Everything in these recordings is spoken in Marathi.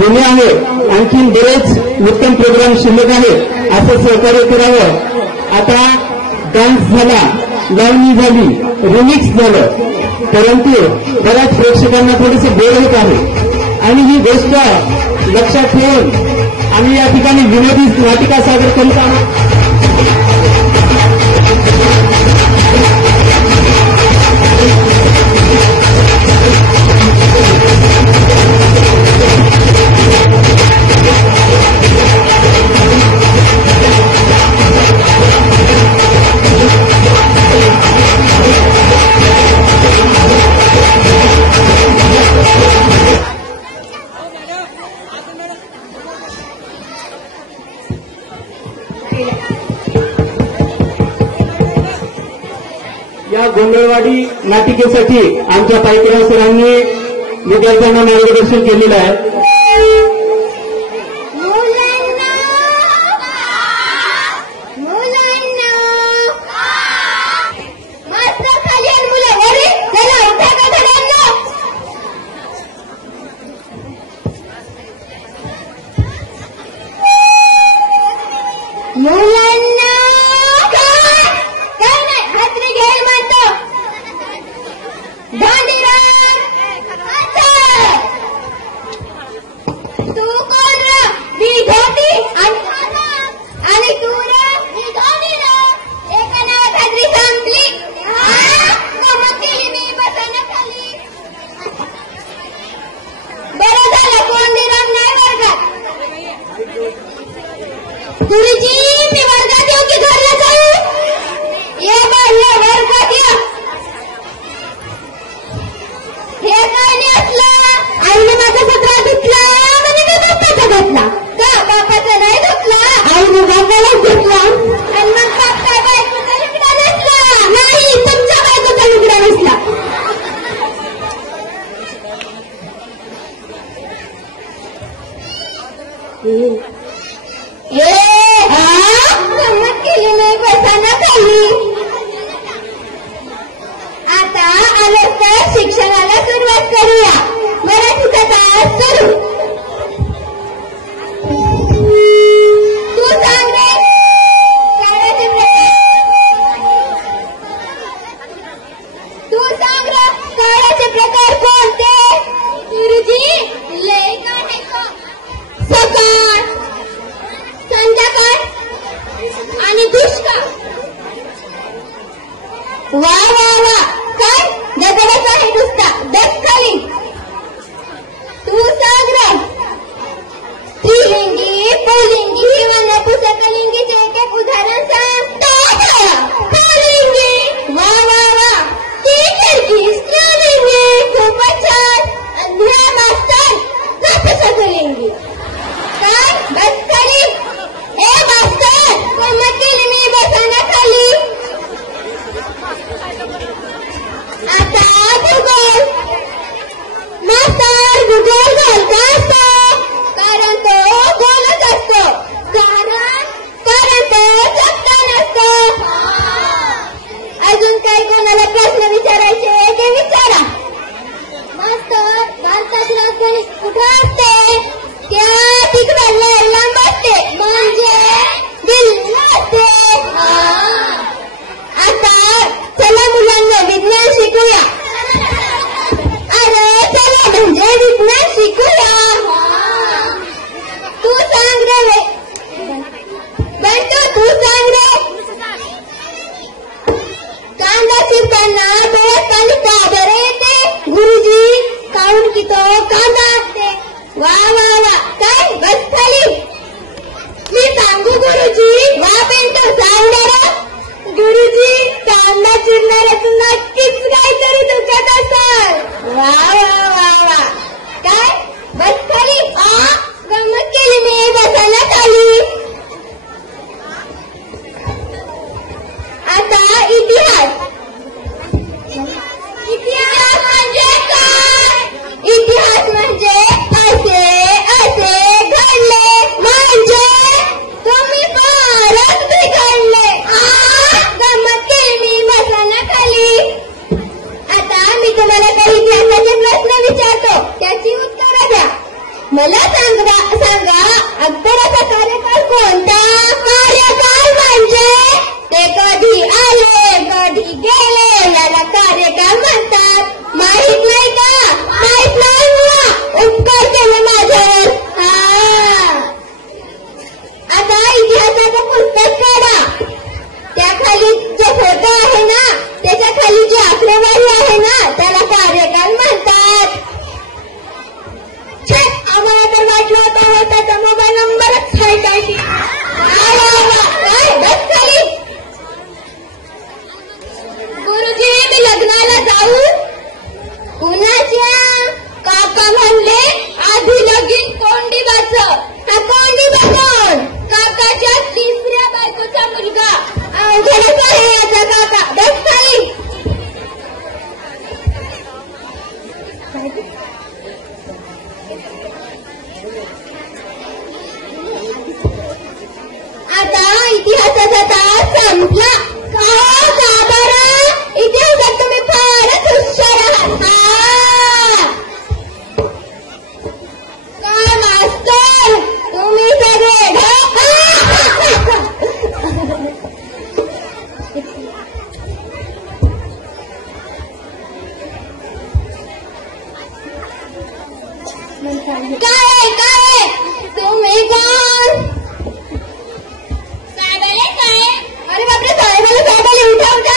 ऋणी आहे, आणखी बरेच उत्तम प्रोग्राम शिल्लक आहे, असं सहकार्य करावं. आता डान्स झाला, लावणी झाली, रिमिक्स झालं, परंतु बऱ्याच प्रेक्षकांना थोडेसे बोर होत आहे आणि ही गोष्ट लक्षात ठेवून आम्ही या ठिकाणी विनोदी नाटिका सादर करीत आहोत. या गोंधळवाडी नाटिकेसाठी आमच्या पायकराव सरांनी विद्यार्थ्यांना मार्गदर्शन केलेलं आहे. शिक्षणाला सुरुवात करूया. मराठीचा तास सुरू. तू सांग रे, काळाचे प्रकार. तू सांग रे, काळाचे प्रकार कोणते? गुरुजी, लेख आहे का? सकाळ, संध्याकाळ आणि दुष्काळ. वा वा वा, काय दगडच आहे नुसता. बस खाली. तू सांग रे, स्त्रीलिंगी, पुल्लिंगी व नपुंसकलिंगीचे एक एक उदाहरण सांग. पुल्लिंगी. वा वा वा, ठीक आहे की. स्त्रीलिंगी खूपच छान. अध्या मास्तर, नपुंसकलिंगी. काय? बस खाली. ए मास्तर, गंमत केली मी, बसा ना खाली. आता भूगोल. मास्तर, भूगोल गोल का असतो? कारण तो गोलच असतो. कारण तो चपटा नसतो. अजून काही कोणाला प्रश्न विचारायचे ते विचारा. मास्तर, भारताची राजधानी कुठे असते? त्या तिकडे लांब असते, म्हणजे दिल्लीला असते. आता चला मुलांना विज्ञान शिकूया. अरे चला म्हणजे विज्ञान शिकूया. तू सांग रे बंटू, तू सांग रे, कांदा चिरताना डोळ्यात पाणी का बरं येते? गुरुजी, काऊन की तो कांदा असते. वा वा वा, काय? बस खाली. मी सांगू गुरुजी? वा बंटू, सांग रे. गुरुजी, कांदा चिरणाऱ्याचं नक्कीच काहीतरी दुखत असेल. वा वा वा वा, काय? बस खाली. गंमत केली मी, बसा ना खाली. आता इतिहास. इतिहास म्हणजे काय? इतिहास म्हणजे असे घडले, म्हणजे तुम्ही फारच बिघडले. गंमत केली मी, बसा ना खाली. आता मी तुम्हाला काही इतिहासाचे प्रश्न विचारतो, त्याची उत्तरं मला सांगा अकबराचा कार्यकाळ कोणता? कार्यकाळ म्हणजे ते कधी आले कधी गेले याला कार्यकाळ म्हणतात. माहित नाही का? माहित नाही मला. उपकार केले माझ्यावर. आता इतिहासाचं पुस्तक काढा. त्याखाली जो फोटो आहे ना त्याच्या खाली जी आकडेवारी आहे ना त्याला कार्यकाळ म्हणतात. आम्हाला तर वाटलं होता त्याचा मोबाईल नंबरच आहे काय. बस खाली. गुरुजी मी लग्नाला जाऊ. कुणाच्या? काका म्हणले आधी लगीन कोंडीबाचं. हा कोंडीबा कोण? काकाच्या तिसऱ्या बायकोचा मुलगा. अवघडच आहे याचा काका. बस खाली. आता इतिहासाचा तास संपला. का बरं? इतिहासात तुम्ही फारच हुशार आहात. काय मास्तर तुम्ही सगळे काय तुम्ही कोण? साहेबाले साहेब. अरे बापरे साहेबाले उठा उठा.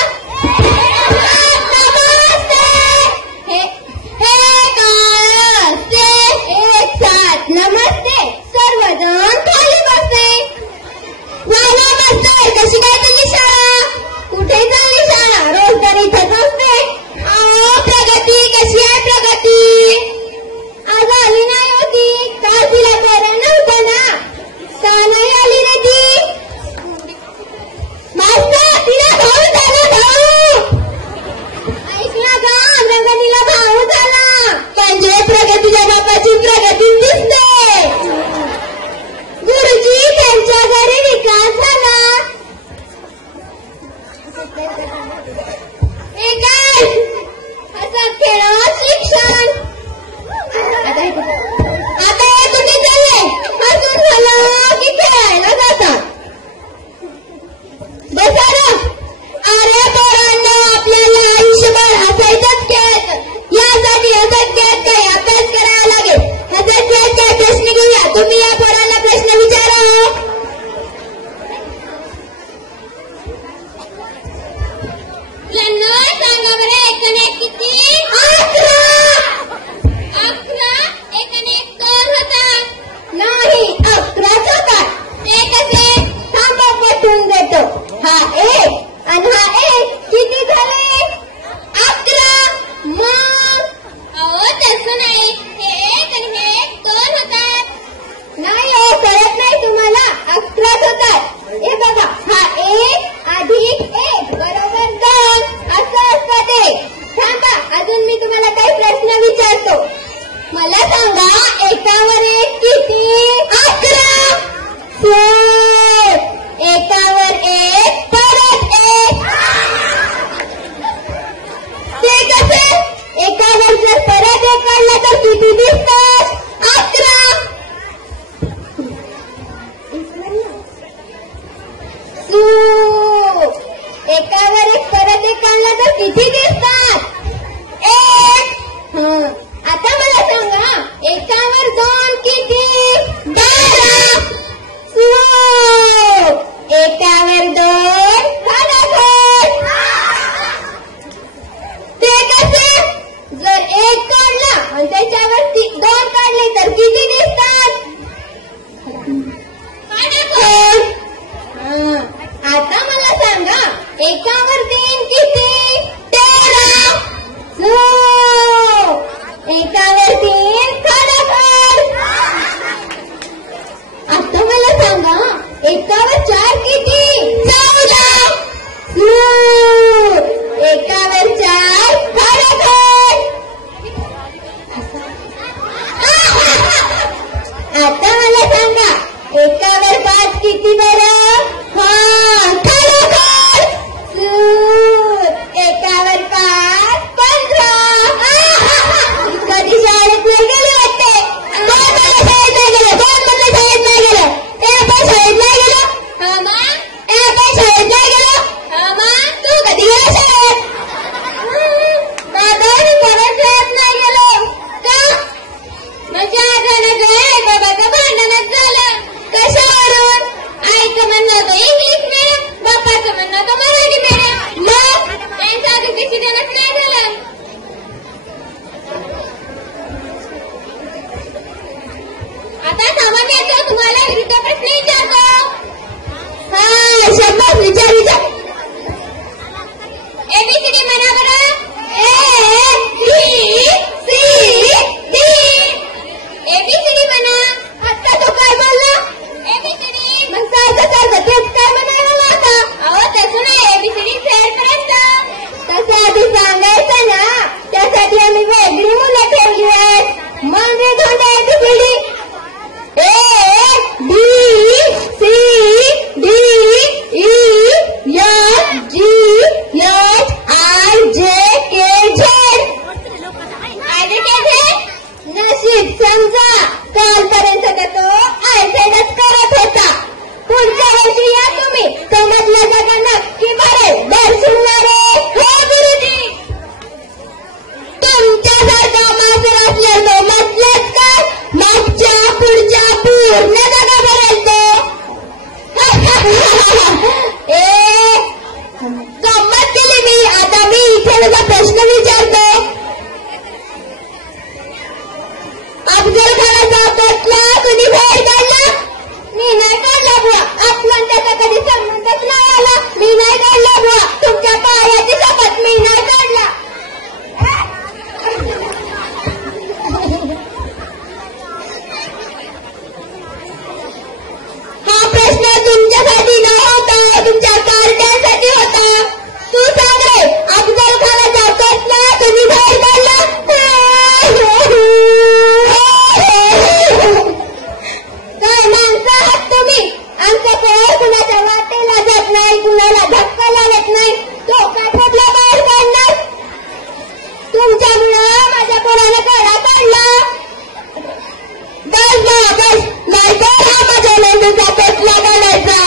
नमस्ते. हे एक साथ नमस्ते. सर्वजण खाली बसते. नाना मास्तर कशी काय चालली शाळा? कुठे चालली शाळा? रोज तर इथंच असते. प्रगती कशी आहे? प्रगती आज आली नाही होती. काल तिला बरं नव्हतं ना. तो तुम्हाला विरुद्ध प्रश्न विचारतो. हा शब्द विचार एबीसीडी म्हणा बरं. एबीसीडी म्हणा. आता तो काय बोलला? एबीसीडी मग सारखं तेच काय म्हणायला होता. अहो तसं नाही, एबीसीडी फेर करायचं. तसं आधी सांगायचं ना. त्यासाठी आम्ही वेगळी मुलं ठेवली आहेत. मग एबीसीडी नशीब समजा कालपर्यंत तो आयसेडच करत होता. पुढच्या वर्षी या तुम्ही, समजलं जागा नक्की भरेल. दर्शनवारे हो गुरुजी. तुमच्यासारखा मास्तर असल्याने म्हटलंच काय, मागच्या पुढच्या पूर्ण जागा भरेल तो. गंमत केली मी. आता मी इथे माझा प्रश्न विचारतो. अफजलखानाचा कसला कधी बाहेर काढला? मी नाही काढला बुवा. आपण त्याचा कधी संबंधच नाही आला. मी नाही काढला बुवा. तुमच्या पायाची शपथ मी नाही काढला. हा प्रश्न तुमच्यासाठी नाही होता, तुमच्या कार्ट्यांसाठी होता. तू सांग रे, अफजलखानाचा कसला कधी बाहेर काढला? काय माणसं आहात तुम्ही? आमचा पोर कुणाच्या वाटेला जात नाही, कुणाला धक्का लागत नाही. तो काय कुठला बाहेर काढणार? तुमच्यामुळं माझ्या पोराला काढा काढला. बस बस नाही तर हा माझ्या मेंदूचा पेटला घालायचा.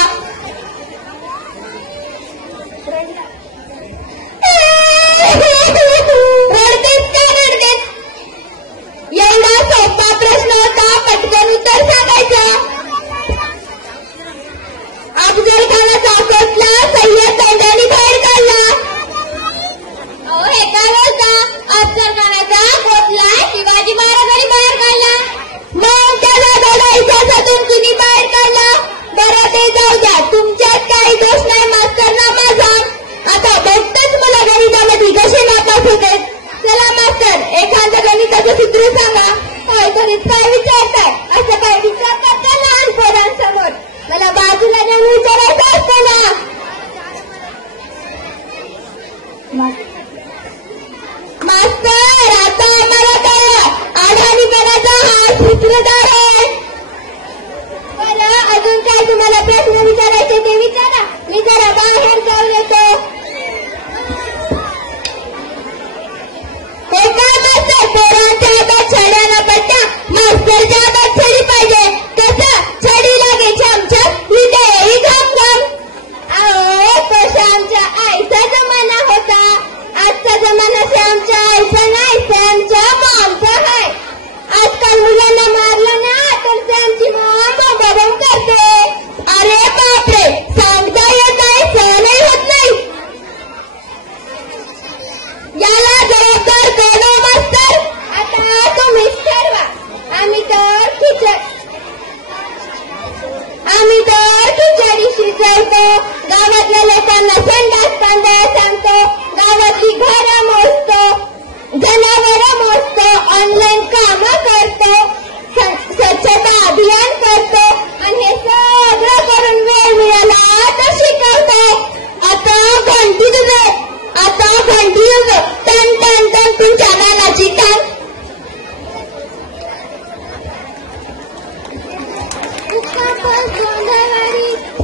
रडतेस का रडतेस? एवढा सोपा प्रश्न होता, पटकन उत्तर सांगायचं. अफजलखानाचा कसला सय्यद सैन्याने बाहेर काढला? अहो हे काय बोलता? अफजलखानाचा कोटला शिवाजी महाराजांनी बाहेर काढला. मग त्याला थोडा इतिहासातून कुणी बाहेर काढला? बरं ते जाऊ द्या, तुमच्यात काही दोष नाही मास्तर ना माझा. आता बघताच मला गणितामध्ये कसे नापास होते. चला मास्तर, एखादं गणिताचं सूत्र सांगा. गणित काय विचारताय? असं काय विचारतात का लहान पोरांसमोर? मला बाजूला जाऊन विचारायचं असतं ना. मास्तर आता आम्हाला कळलं, अडाणीपणाचा हा सूत्रधार आहे. बरं अजून काय तुम्हाला प्रश्न विचारायचे ते विचारा. मी जरा बाहेर जाऊन येतो. हे काय मास्तर, पोरांच्या हातात छड्या न पडता मास्तरच्या हातात छडी पाहिजे. कसं छडी लागे छमछम, हृदयही घमघम. अहो तसा आमच्या आईचा जमाना होता. आजचा जमाना आमच्या आईचा नाही, आमच्या मॉमचा आहे. आजकाल मुलांना मारलं ना तर त्यांची मॉम बॉम करते. अरे बापरे, सांगता येत नाही, सहनही होत नाही. याला जबाबदार कोण हो मास्तर? आता तुम्हीच ठरवा. आम्ही तर खिचडी शिजवतो, गावातल्या लोकांना संडास बांधायला सांगतो, गावातली घरं मोजतो, जनावरं मोजतो, ऑनलाईन कामं करतो, स्वच्छता अभियान करतो आणि हे सगळं करून वेळ मिळाला तर शिकवतो. आता घंटी तुझं टन टन टन तुमच्या गालाची टन.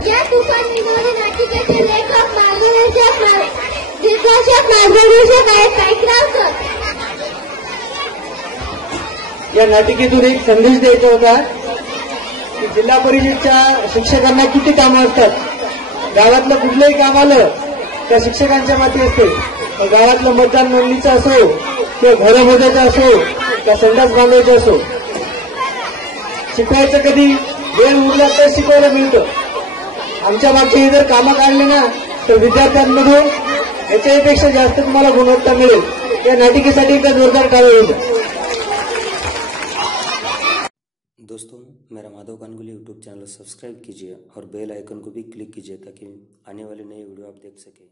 या तुफान नाटिकेचे लेखक दिग्दर्शक मार्गदर्शक आहेत साईकराव सर. या नाटिकेतून एक संदेश द्यायचा होता की जिल्हा परिषदच्या शिक्षकांना किती कामं असतात. गावातलं कुठलंही काम आलं त्या शिक्षकांच्या माती असते. गावातलं मतदान नोंदणीचं असो किंवा घरं मोजायचं असो किंवा संडास बांधायचं असो, शिकवायचं कधी वेळ उरला तर शिकवायला मिळतं. आमच्या मागचे जर कामं काढले ना तर विद्यार्थ्यांमधून याच्यापेक्षा जास्त तुम्हाला गुणवत्ता मिळेल. या नाटिकेसाठी एकदा जोरदार टाळ्या होईल. दोस्तों, मेरा Madhav Ganguly YouTube channel subscribe कीजिए और बेल आइकन को भी क्लिक कीजिए ताकि आने वाली नई वीडियो आप देख सकें।